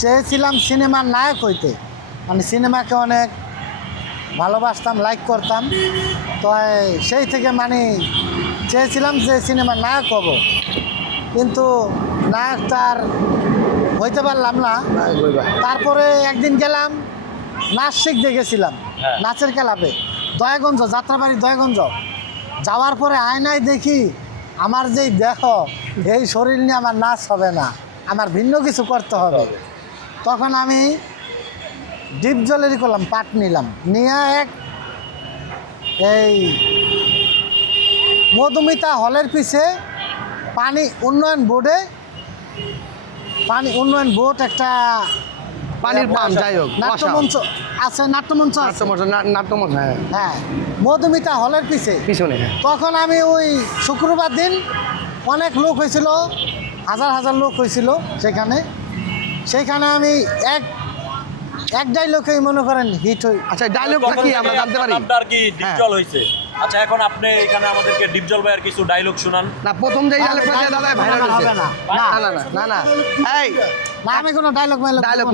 চেয়েছিলাম সিনেমার নায়ক হইতে, মানে সিনেমাকে অনেক ভালোবাসতাম, লাইক করতাম। তো সেই থেকে মানে চেয়েছিলাম যে সিনেমার নায়ক হব, কিন্তু নায়ক তার হইতে পারলাম না। তারপরে একদিন গেলাম, নাচ শিখতে গেছিলাম নাচের ক্লাবে, দয়াগঞ্জ, যাত্রাবাড়ি দয়াগঞ্জ। যাওয়ার পরে আয়নায় দেখি আমার যেই দেহ, এই শরীর নিয়ে আমার নাচ হবে না, আমার ভিন্ন কিছু করতে হবে। তখন আমি ডিপ জলেরই করলাম, পাট নিলাম, নিয়ে এই মধুমিতা হলের পিছে পানি উন্নয়ন বোর্ড একটা পানির পাম্প, যাই হোক, নাট্যমঞ্চ আছে, নাট্যমঞ্চ হ্যাঁ, মধুমিতা হলের পিছনে। তখন আমি ওই শুক্রবার দিন অনেক লোক হয়েছিল, হাজার হাজার লোক হয়েছিল সেখানে আমি এক ডায়লগেই মনে করেন হিট হই। আচ্ছা, ডায়লগটা কি আমরা জানতে পারি? আপনার কি ডিপ জল হইছে? আচ্ছা, এখন আপনি এখানে আমাদেরকে ডিপ জল ভাইয়ের কিছু ডায়লগ শুনান। না, প্রথম যেই ডায়লগটা দিয়ে দাদা ভাইরাল হয়েছে। না এই না, আমি কোনো ডায়লগ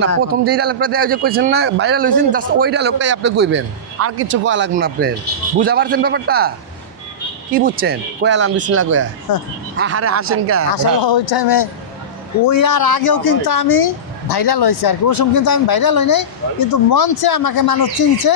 না, প্রথম যেই ডায়লগটা দেওয়া যে কইছেন না ভাইরাল হয়েছেন, জাস্ট ওই ডায়লগটাই আপনি কইবেন, আর কিছু কয়া লাগবে না আপনার। বুঝা পারছেন ব্যাপারটা? কি বুঝছেন? কয়ালাম বিসমিল্লাহ কয়া। আরে হাসেন কা? আসলে ওই টাইমে ওই আর আগেও কিন্তু আমি ভাইরাল হয়েছে আর কি, ওই সময় কিন্তু আমি ভাইরাল হই নাই, কিন্তু মঞ্চে আমাকে মানুষ চিনছে।